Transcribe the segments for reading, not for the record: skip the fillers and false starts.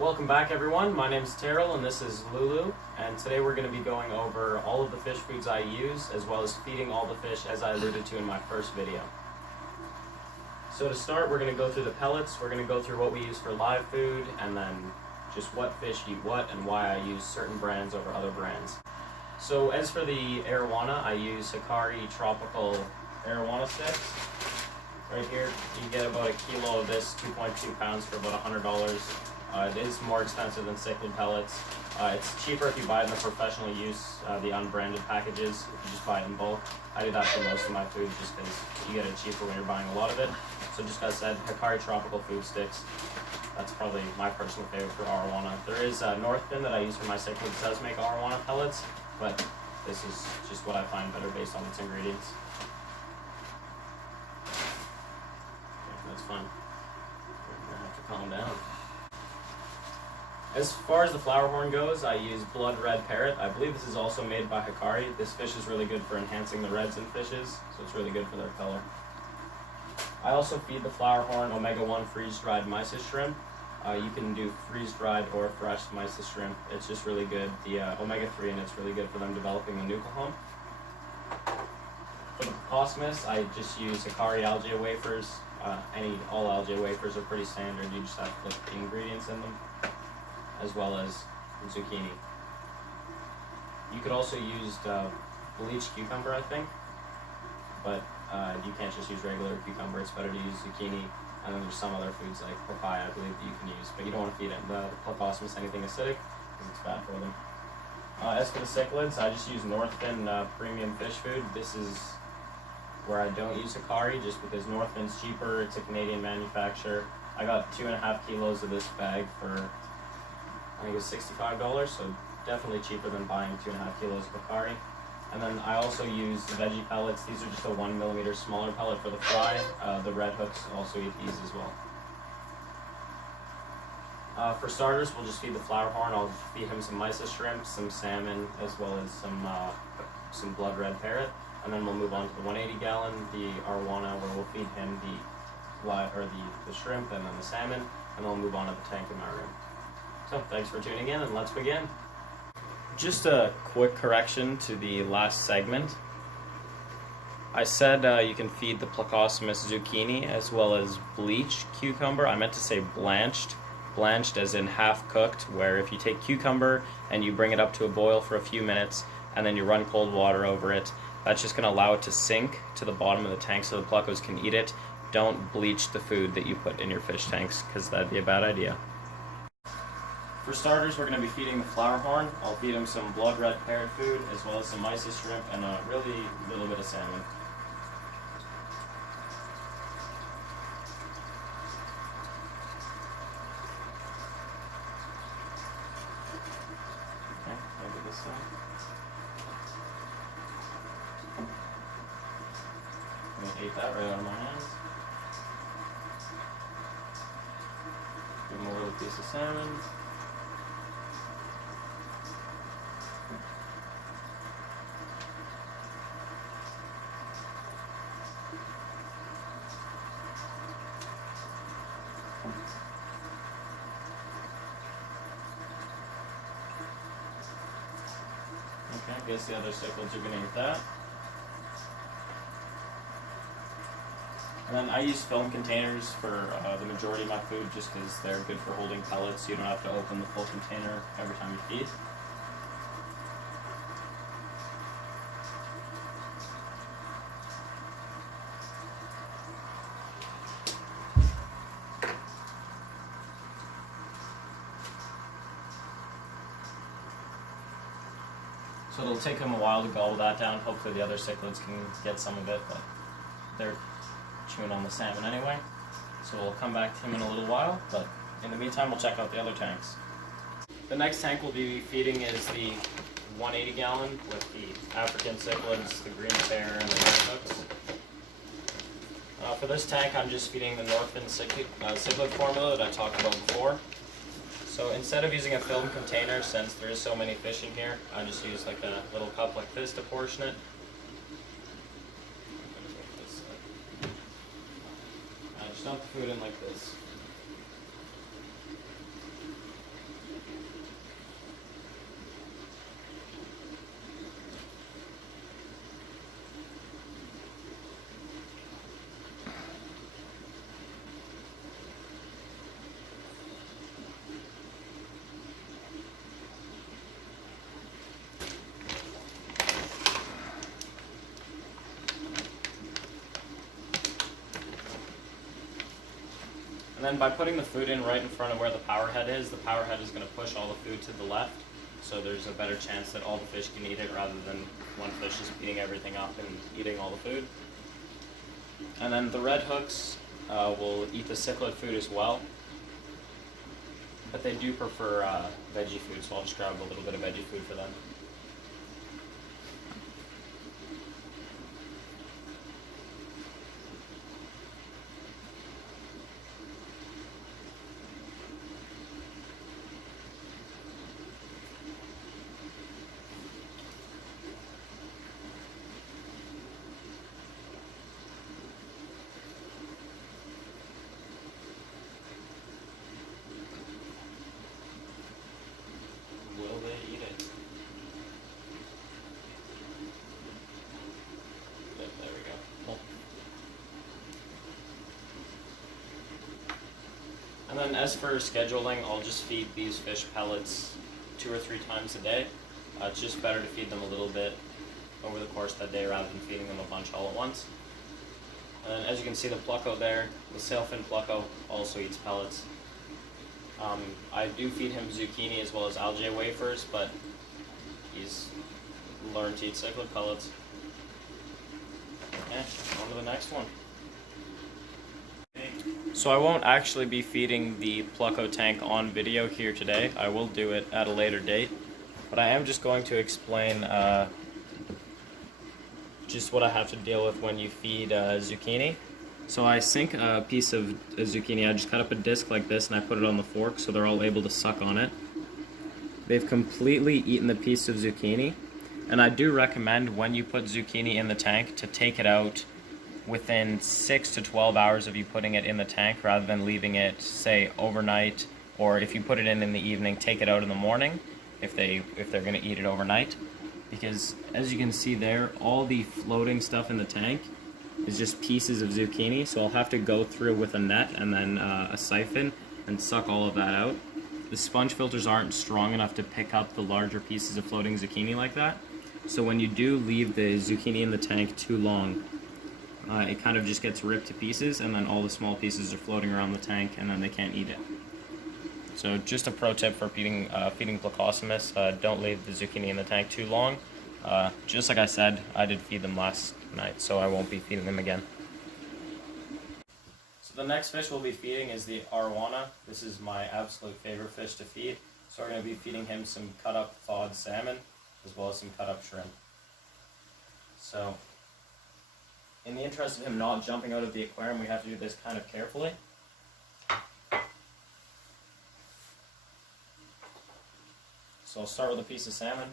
Welcome back, everyone. My name is Terrill and this is Lulu, and today we're going to be going over all of the fish foods I use as well as feeding all the fish as I alluded to in my first video. So to start, we're going to go through the pellets. We're going to go through what we use for live food and then just what fish eat what and why I use certain brands over other brands. So as for the arowana, I use Hikari Tropical arowana sticks. Right here, you get about a kilo of this, 2.2 pounds for about $100. It is more expensive than Cichlid pellets. It's cheaper if you buy it in the professional use, the unbranded packages, if you just buy it in bulk. I do that for most of my food just because you get it cheaper when you're buying a lot of it. So just as I said, Hikari Tropical Food Sticks. That's probably my personal favorite for arowana. There is Northfin that I use for my Cichlids, does make arowana pellets, but this is just what I find better based on its ingredients. Okay, that's fun. We're gonna have to calm down. As far as the flower horn goes, I use Blood Red Parrot. I believe this is also made by Hikari. This fish is really good for enhancing the reds in fishes, so it's really good for their color. I also feed the flower horn omega-1 freeze-dried mysis shrimp. You can do freeze-dried or fresh mysis shrimp. It's just really good. The omega-3 in it's really good for them developing the nuchal hump. For the Cosmos, I just use Hikari algae wafers. All algae wafers are pretty standard. You just have to put the ingredients in them, as well as zucchini. You could also use bleached cucumber, I think, but you can't just use regular cucumber. It's better to use zucchini, and then there's some other foods like papaya, I believe, that you can use, but you don't want to feed it the Pleco anything acidic because it's bad for them. As for the cichlids, I just use Northfin premium fish food. This is where I don't use Hikari just because Northfin's cheaper. It's a Canadian manufacturer. I got 2.5 kilos of this bag for I think it was $65, so definitely cheaper than buying 2.5 kilos of Hikari. And then I also use the veggie pellets. These are just a 1 millimeter smaller pellet for the fry. The red hooks also eat these as well. For starters, we'll just feed the flower horn. I'll feed him some mysis shrimp, some salmon, as well as some blood red parrot. And then we'll move on to the 180 gallon, the arowana, where we'll feed him the shrimp and then the salmon, and then we'll move on to the tank in my room. So thanks for tuning in, and let's begin. Just a quick correction to the last segment. I said you can feed the Plecostomus zucchini as well as bleached cucumber. I meant to say blanched. Blanched as in half cooked, where if you take cucumber and you bring it up to a boil for a few minutes and then you run cold water over it, that's just going to allow it to sink to the bottom of the tank so the Plecos can eat it. Don't bleach the food that you put in your fish tanks because that'd be a bad idea. For starters, we're going to be feeding the flower horn. I'll feed him some blood red parrot food as well as some mysis shrimp and a really little bit of salmon. Okay, maybe this side. I'm going to eat that right out of my hands. Give him a little piece of salmon. Okay, I guess the other cichlids are going to eat that. And then I use film containers for the majority of my food just because they're good for holding pellets, so you don't have to open the full container every time you feed. So it'll take them a while to gulp that down. Hopefully the other cichlids can get some of it, but they're chewing on the salmon anyway. So we'll come back to him in a little while, but in the meantime we'll check out the other tanks. The next tank we'll be feeding is the 180 gallon with the African cichlids, the green bear, and the red hooks. For this tank I'm just feeding the Northfin cichlid formula that I talked about before. So instead of using a film container, since there is so many fish in here, I just use like a little cup like this to portion it. I just dump the food in like this. And then by putting the food in right in front of where the power head is going to push all the food to the left, so there's a better chance that all the fish can eat it rather than one fish just beating everything up and eating all the food. And then the red hooks will eat the cichlid food as well, but they do prefer veggie food, so I'll just grab a little bit of veggie food for them. And then as for scheduling, I'll just feed these fish pellets 2 or 3 times a day. It's just better to feed them a little bit over the course of that day rather than feeding them a bunch all at once. And then as you can see, the Pleco there, the sailfin Pleco also eats pellets. I do feed him zucchini as well as algae wafers, but he's learned to eat cichlid pellets. Okay, on to the next one. So I won't actually be feeding the Pleco tank on video here today. I will do it at a later date. But I am just going to explain just what I have to deal with when you feed zucchini. So I sink a piece of zucchini, I just cut up a disc like this and I put it on the fork so they're all able to suck on it. They've completely eaten the piece of zucchini. And I do recommend when you put zucchini in the tank to take it out within 6 to 12 hours of you putting it in the tank rather than leaving it, say, overnight, or if you put it in the evening, take it out in the morning if they're going to eat it overnight. Because as you can see there, all the floating stuff in the tank is just pieces of zucchini, so I'll have to go through with a net and then a siphon and suck all of that out. The sponge filters aren't strong enough to pick up the larger pieces of floating zucchini like that, so when you do leave the zucchini in the tank too long, it kind of just gets ripped to pieces, and then all the small pieces are floating around the tank, and then they can't eat it. So just a pro tip for feeding Plecostomus, don't leave the zucchini in the tank too long. Just like I said, I did feed them last night, so I won't be feeding them again. So the next fish we'll be feeding is the arowana. This is my absolute favorite fish to feed. So we're going to be feeding him some cut up thawed salmon, as well as some cut up shrimp. So in the interest of him not jumping out of the aquarium, we have to do this kind of carefully. So I'll start with a piece of salmon.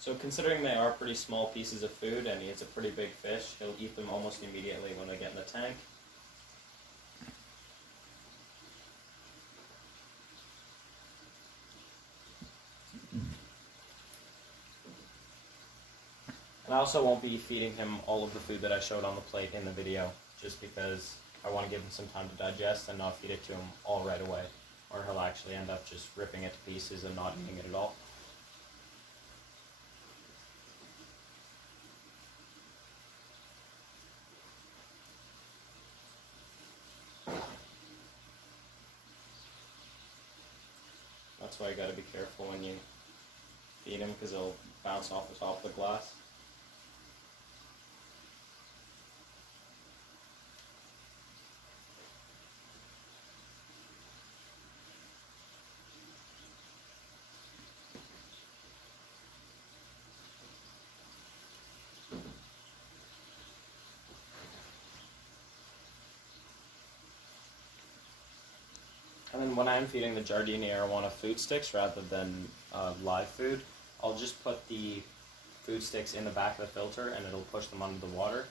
So considering they are pretty small pieces of food and it's a pretty big fish, he'll eat them almost immediately when they get in the tank. And I also won't be feeding him all of the food that I showed on the plate in the video, just because I want to give him some time to digest and not feed it to him all right away, or he'll actually end up just ripping it to pieces and not eating it at all. That's why you gotta be careful when you feed him, because he'll bounce off the top of the glass. And then when I'm feeding the Giardini arowana food sticks rather than live food, I'll just put the food sticks in the back of the filter and it'll push them under the water.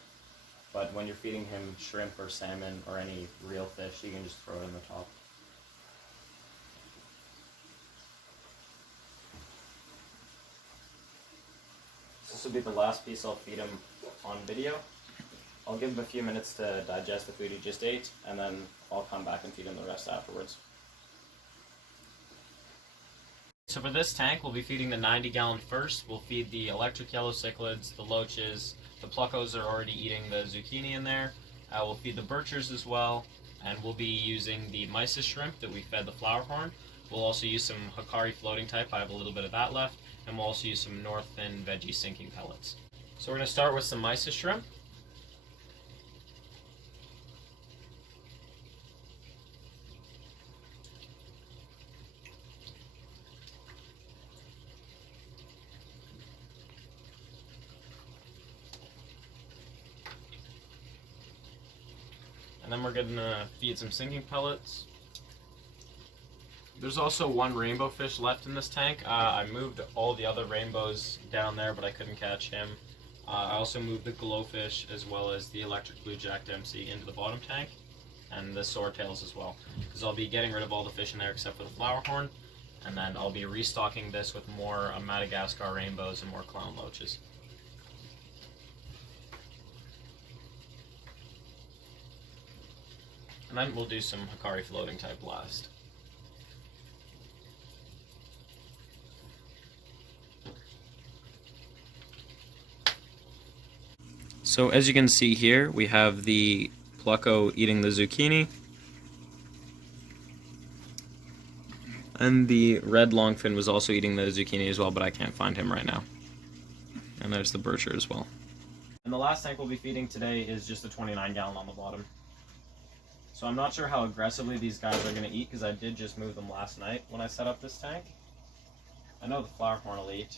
But when you're feeding him shrimp or salmon or any real fish, you can just throw it in the top. This will be the last piece I'll feed him on video. I'll give him a few minutes to digest the food he just ate, and then I'll come back and feed him the rest afterwards. So for this tank, we'll be feeding the 90-gallon first. We'll feed the electric yellow cichlids, the loaches, the plecos are already eating the zucchini in there. We'll feed the birchers as well, and we'll be using the mysis shrimp that we fed the flower horn. We'll also use some Hikari floating type, I have a little bit of that left, and we'll also use some Northfin veggie sinking pellets. So we're going to start with some mysis shrimp. And then we're going to feed some sinking pellets. There's also one rainbow fish left in this tank. I moved all the other rainbows down there, but I couldn't catch him. I also moved the glowfish as well as the electric blue Jack Dempsey into the bottom tank, and the swordtails as well, because I'll be getting rid of all the fish in there except for the flower horn, and then I'll be restocking this with more Madagascar rainbows and more clown loaches. And then we'll do some Hikari floating type last. So as you can see here, we have the Pleco eating the zucchini, and the red longfin was also eating the zucchini as well, but I can't find him right now. And there's the bircher as well. And the last tank we'll be feeding today is just a 29-gallon on the bottom. So I'm not sure how aggressively these guys are going to eat, because I did just move them last night when I set up this tank. I know the flower horn will eat.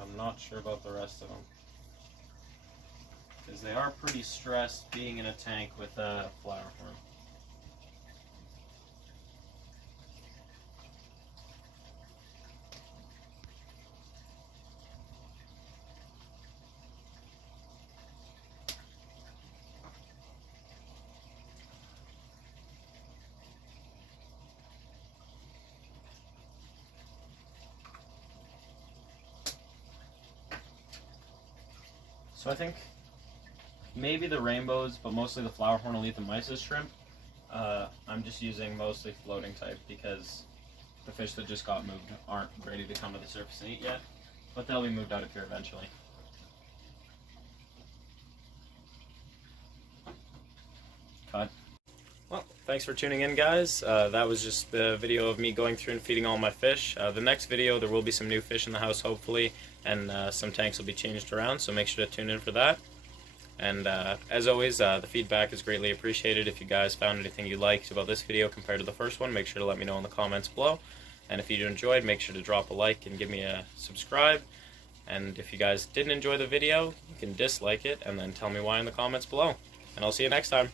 I'm not sure about the rest of them, because they are pretty stressed being in a tank with a flower horn. So I think maybe the rainbows, but mostly the flower horn will eat the mysis shrimp. I'm just using mostly floating type because the fish that just got moved aren't ready to come to the surface and eat yet, but they'll be moved out of here eventually. Cut. Well, thanks for tuning in, guys. That was just the video of me going through and feeding all my fish. The next video, there will be some new fish in the house, hopefully, and some tanks will be changed around, so make sure to tune in for that. And as always, the feedback is greatly appreciated. If you guys found anything you liked about this video compared to the first one, make sure to let me know in the comments below. And if you enjoyed, make sure to drop a like and give me a subscribe. And if you guys didn't enjoy the video, you can dislike it and then tell me why in the comments below. And I'll see you next time.